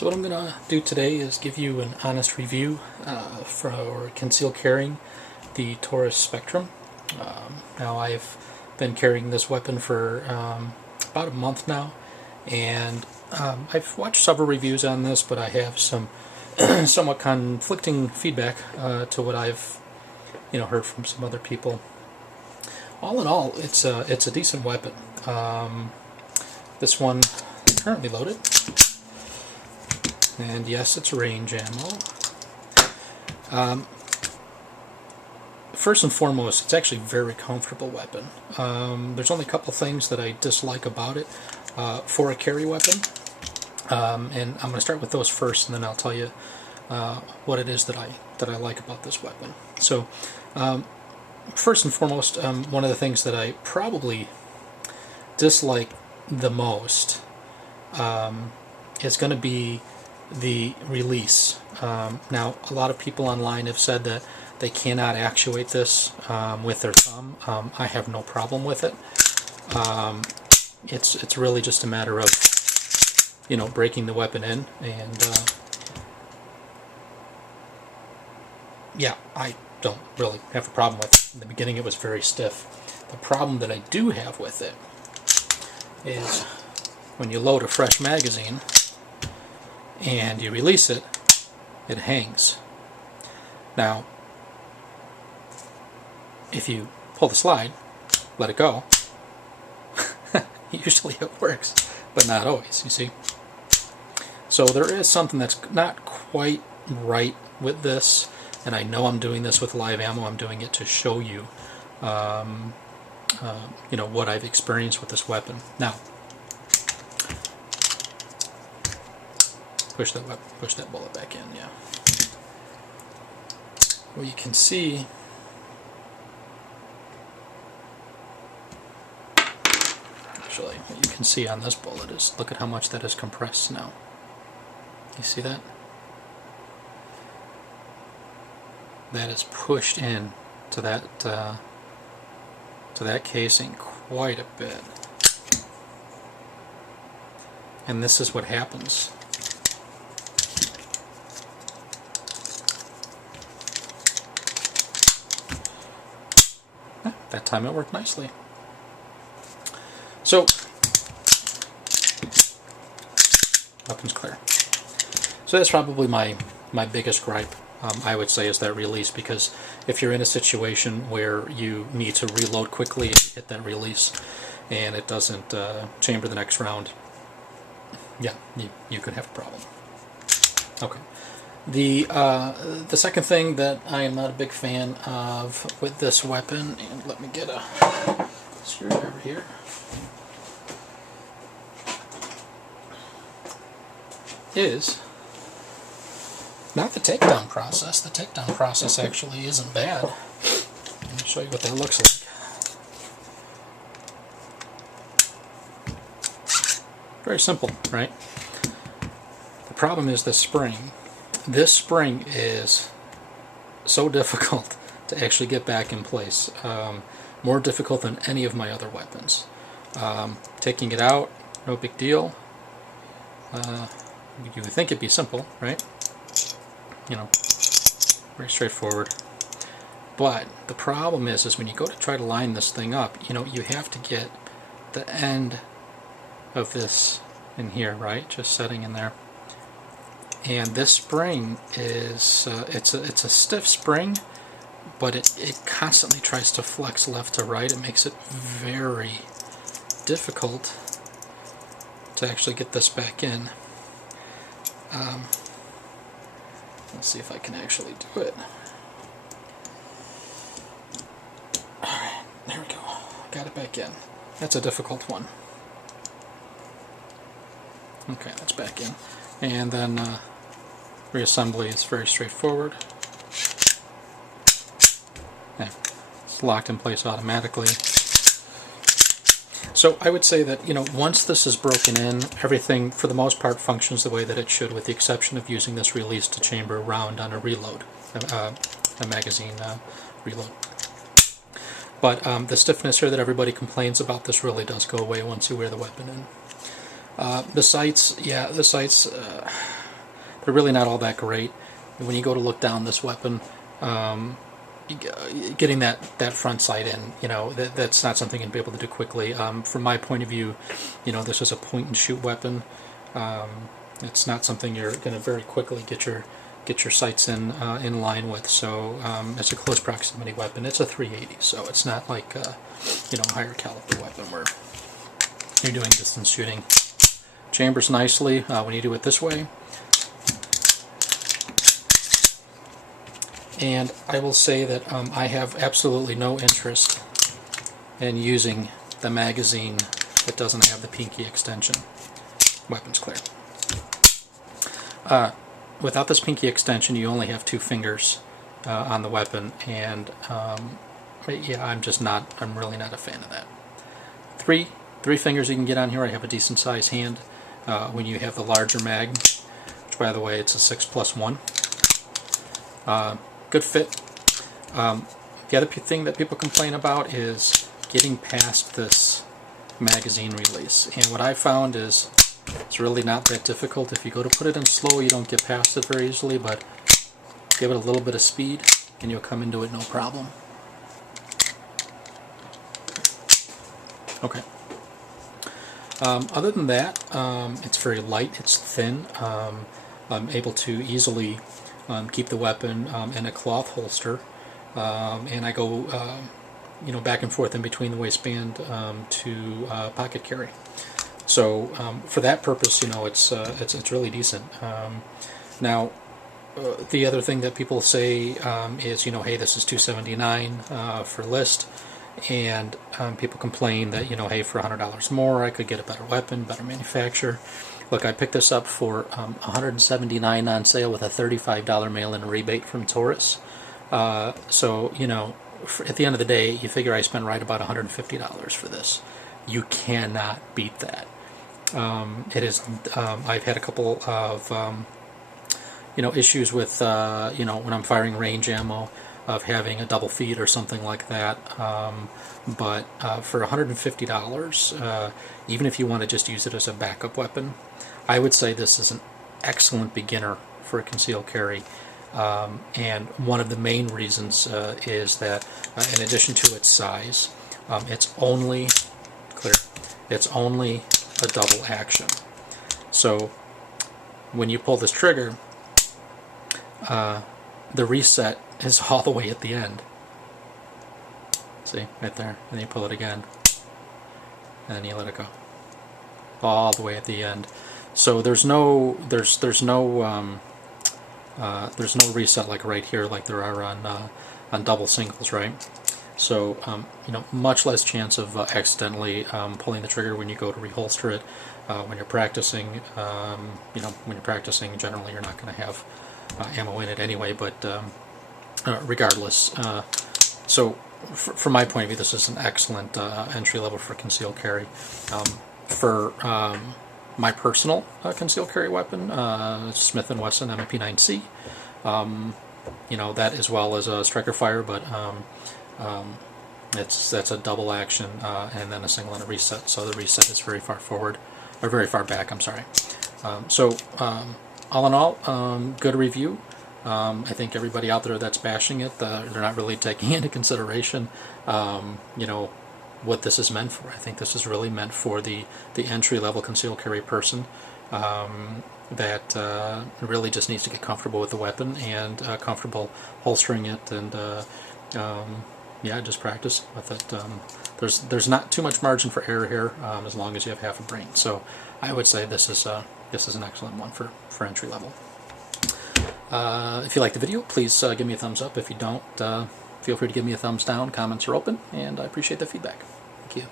So what I'm going to do today is give you an honest review for Conceal carrying the Taurus Spectrum. Now I've been carrying this weapon for about a month now, and I've watched several reviews on this, but I have some somewhat conflicting feedback to what I've heard from some other people. All in all, it's a decent weapon. This one is currently loaded. And yes, it's range ammo. First and foremost, it's actually a very comfortable weapon. There's only a couple things that I dislike about it for a carry weapon. And I'm going to start with those first, and then I'll tell you what it is that I like about this weapon. So, first and foremost, one of the things that I probably dislike the most is going to be the release. Now, a lot of people online have said that they cannot actuate this with their thumb. I have no problem with it. It's really just a matter of breaking the weapon in, and yeah, I don't really have a problem with it. In the beginning, it was very stiff. The problem that I do have with it is when you load a fresh magazine and you release it, it hangs. Now, if you pull the slide, let it go, usually it works, but not always, you see. So there is something that's not quite right with this, and I know I'm doing this with live ammo. I'm doing it to show you, what I've experienced with this weapon. Now, push that bullet back in, yeah. Well, you can see actually what you can see on this bullet is, look at how much that is compressed now. You see that? That is pushed in to that casing quite a bit. And this is what happens. That time it worked nicely. So, weapon's clear. So that's probably my biggest gripe, I would say, is that release, because if you're in a situation where you need to reload quickly and hit that release and it doesn't chamber the next round, yeah, you could have a problem. Okay. The second thing that I am not a big fan of with this weapon, and let me get a screwdriver here, is not the takedown process. The takedown process actually isn't bad. Let me show you what that looks like. Very simple, right? The problem is the spring. This spring is so difficult to actually get back in place. More difficult than any of my other weapons. Taking it out, no big deal. You would think it'd be simple, right? Very straightforward. But the problem is when you go to try to line this thing up, you have to get the end of this in here, right? Just setting in there. And this spring is, it's a stiff spring, but it constantly tries to flex left to right. It makes it very difficult to actually get this back in. Let's see if I can actually do it. Alright, there we go. Got it back in. That's a difficult one. Okay, that's back in. And then reassembly is very straightforward. Yeah, it's locked in place automatically. So I would say that once this is broken in, everything for the most part functions the way that it should, with the exception of using this release to chamber a round on a reload, a magazine reload. But the stiffness here that everybody complains about, this really does go away once you wear the weapon in. The sights, yeah, the sights they're really not all that great. And when you go to look down this weapon, getting that front sight in, that's not something you'll be able to do quickly. From my point of view, this is a point and shoot weapon. It's not something you're going to very quickly get your sights in line with. So it's a close proximity weapon. It's a 380, so it's not like a higher caliber weapon where you're doing distance shooting. Chambers nicely when you do it this way. And I will say that I have absolutely no interest in using the magazine that doesn't have the pinky extension. Weapon's clear. Without this pinky extension, you only have 2 fingers on the weapon, and yeah, I'm really not a fan of that. Three fingers you can get on here. I have a decent sized hand. When you have the larger mag, which by the way, it's a 6+1. Good fit. The other thing that people complain about is getting past this magazine release, and what I found is it's really not that difficult. If you go to put it in slow, you don't get past it very easily, but give it a little bit of speed and you'll come into it no problem. Okay. Other than that, it's very light, it's thin. I'm able to easily keep the weapon in a cloth holster, and I go back and forth in between the waistband to pocket carry. So for that purpose, it's really decent. Now, the other thing that people say is, hey, this is $279 for list, and people complain that, hey, for $100 more, I could get a better weapon, better manufacturer. Look, I picked this up for $179 on sale with a $35 mail-in rebate from Taurus. So, at the end of the day, you figure I spent right about $150 for this. You cannot beat that. It is. I've had a couple of issues with when I'm firing range ammo of having a double feed or something like that. But for $150, even if you want to just use it as a backup weapon, I would say this is an excellent beginner for a concealed carry. And one of the main reasons is that, in addition to its size, it's only a double action. So when you pull this trigger, the reset is all the way at the end. See, right there. And then you pull it again, and then you let it go, all the way at the end. So there's no reset like right here, like there are on double singles, right? So much less chance of accidentally pulling the trigger when you go to reholster it. When you're practicing, generally you're not going to have ammo in it anyway. But regardless, so from my point of view, this is an excellent entry level for concealed carry. For my personal concealed carry weapon, Smith & Wesson MP9C. That as well as a striker fire, but that's a double action and then a single and a reset. So the reset is very far forward, or very far back. I'm sorry. So all in all, good review. I think everybody out there that's bashing it, they're not really taking into consideration, what this is meant for. I think this is really meant for the entry-level concealed carry person that really just needs to get comfortable with the weapon and comfortable holstering it, and just practice with it. There's not too much margin for error here, as long as you have half a brain. So I would say this is an excellent one for entry level. If you like the video, please give me a thumbs up. If you don't, feel free to give me a thumbs down. Comments are open, and I appreciate the feedback. Thank you.